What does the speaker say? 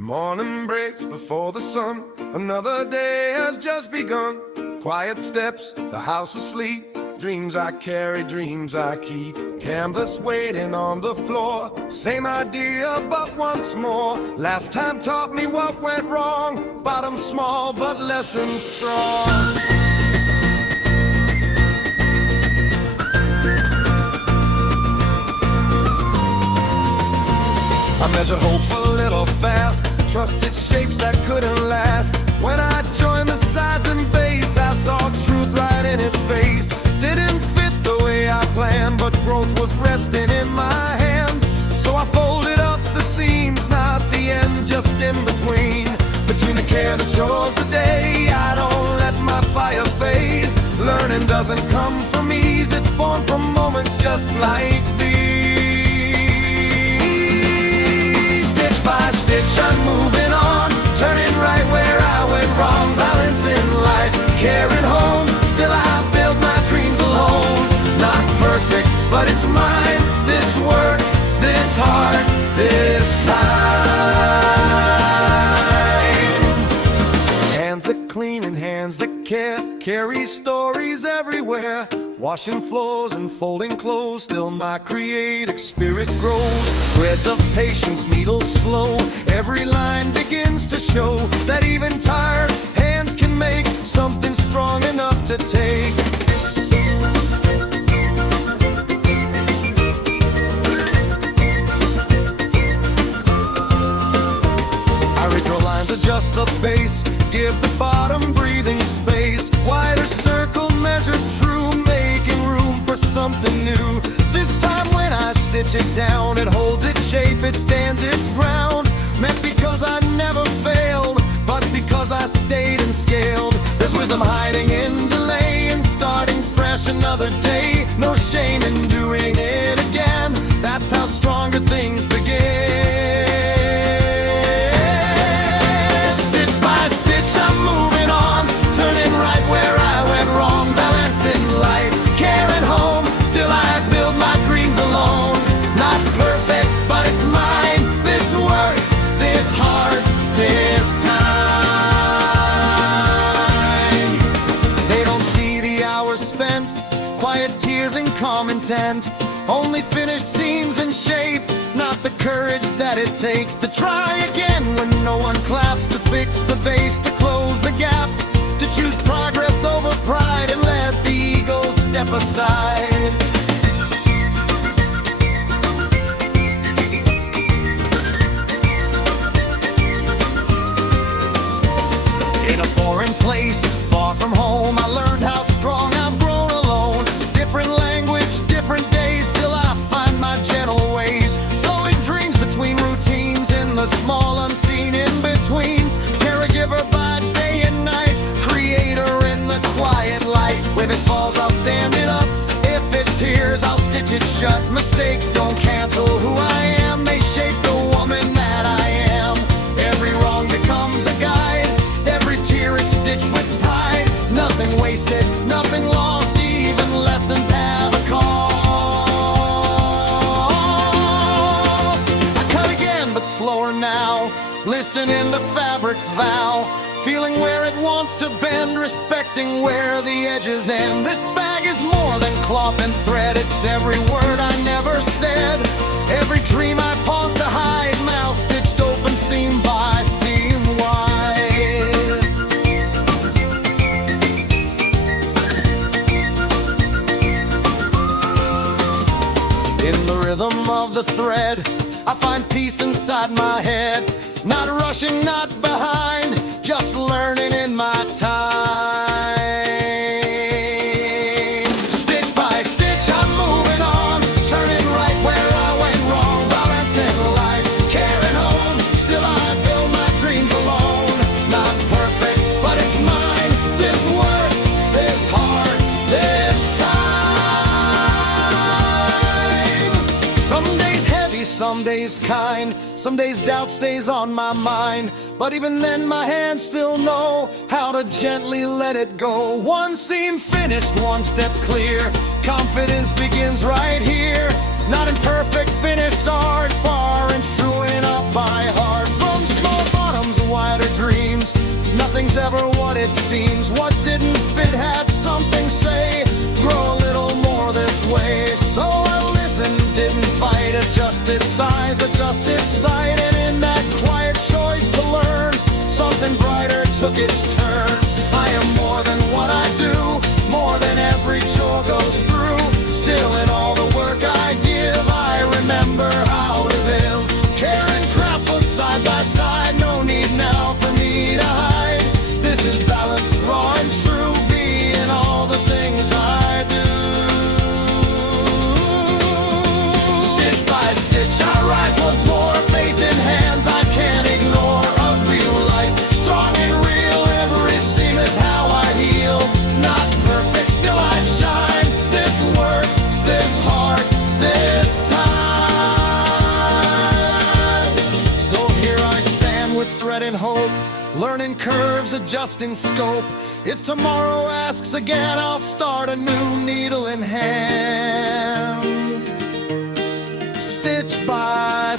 Morning breaks before the sun, another day has just begun. Quiet steps, the house asleep, dreams I carry, dreams I keep. Canvas waiting on the floor, same idea but once more. Last time taught me what went wrong, bottom small but lessons strong. I measure hope a little fast, trusted shapes that couldn't last. When I joined the sides and base, I saw truth right in its face. Didn't fit the way I planned, but growth was resting in my hands. So I folded up the seams, not the end, just in between. Between the care that shows the day, I don't let my fire fade. Learning doesn't come from ease, it's born from moments just like these. By stitch I'm moving on, turning right where I went wrong. Balancing life, carrying home, still I build my dreams alone. Not perfect, but it's mine, this work, this heart, this time. Hands that clean and hands that care, carry stories everywhere. Washing floors and folding clothes, still my creative spirit grows. Threads of patience, needles slow, every line begins to show that even tired hands can make something strong enough to take. I redraw lines, adjust the base, give the bottom breathing space. Wider circle, measure true, making room for something new. This time when I stitch it down, it holds its shape, it stands its ground. Meant because I never failed, but because I stayed and scaled. There's wisdom hiding in delay and starting fresh another day. No shame in doing it again, that's how stronger things begin. Stitch by stitch I'm moving on, turning right where I went wrong. Balancing life, carrying home, still I build my dreams alone. Not perfect, but it's mine, this work, this heart, this time. They don't see the hours spent, quiet tears and calm intent. Only finished seams and shape, not the courage that it takes to try again when no one claps, to fix the base, to close the gaps, to choose progress over pride and let the ego step aside. In a foreign place, far from home, I learned how strong I've grown alone. Different language, different days, still I find my gentle ways. Sowing dreams between routines, in the small unseen in-betweens. Caregiver by day and night, creator in the quiet light. If it falls, I'll stand it up. If it tears, I'll stitch it shut. Mistakes don't cancel who I am, they shape the woman that I am. Every wrong becomes a guide, every tear is stitched with pride. Nothing wasted, nothing lost, even lessons have a cost. I cut again, but slower now, listening to fabric's vow. Feeling where it wants to bend, respecting where the edges end. This bag is more than cloth and thread, it's every word I never said. Every dream I pause to hide, mouth stitched open seam by seam wide. In the rhythm of the thread, I find peace inside my head. Not rushing, not behind, just learning in my time. Stitch by stitch I'm moving on, turning right where I went wrong. Balancing life, carrying home, still I build my dreams alone. Not perfect, but it's mine, this work, this heart, this time. Some days heavy, some days kind, some days doubt stays on my mind. But even then my hands still know how to gently let it go. One seam finished, one step clear, confidence begins right here. Not imperfect, finished art, far and true enough by heart. From small nothing's ever what it seems. What didn't fit had something say. Grow a little more this way. So I listened, didn't fight, adjusted size, adjusted sight. And in that quiet choice to learn, something brighter took its turn. I am more than what I do, more than every chore goes through. Still in all the work I give, I remember how to build. Care and craft put side by side, no need now for me to hide. This is balance, raw and true, being all the things I do. Stitch by stitch I rise once more, faith in hands I can't ignore. A real life, strong and real, every seam is how I heal. Not perfect, still I shine. This work, this heart, this time. So here I stand with thread and hope, learning curves, adjusting scope. If tomorrow asks again, I'll start a new needle in hand. Stitch by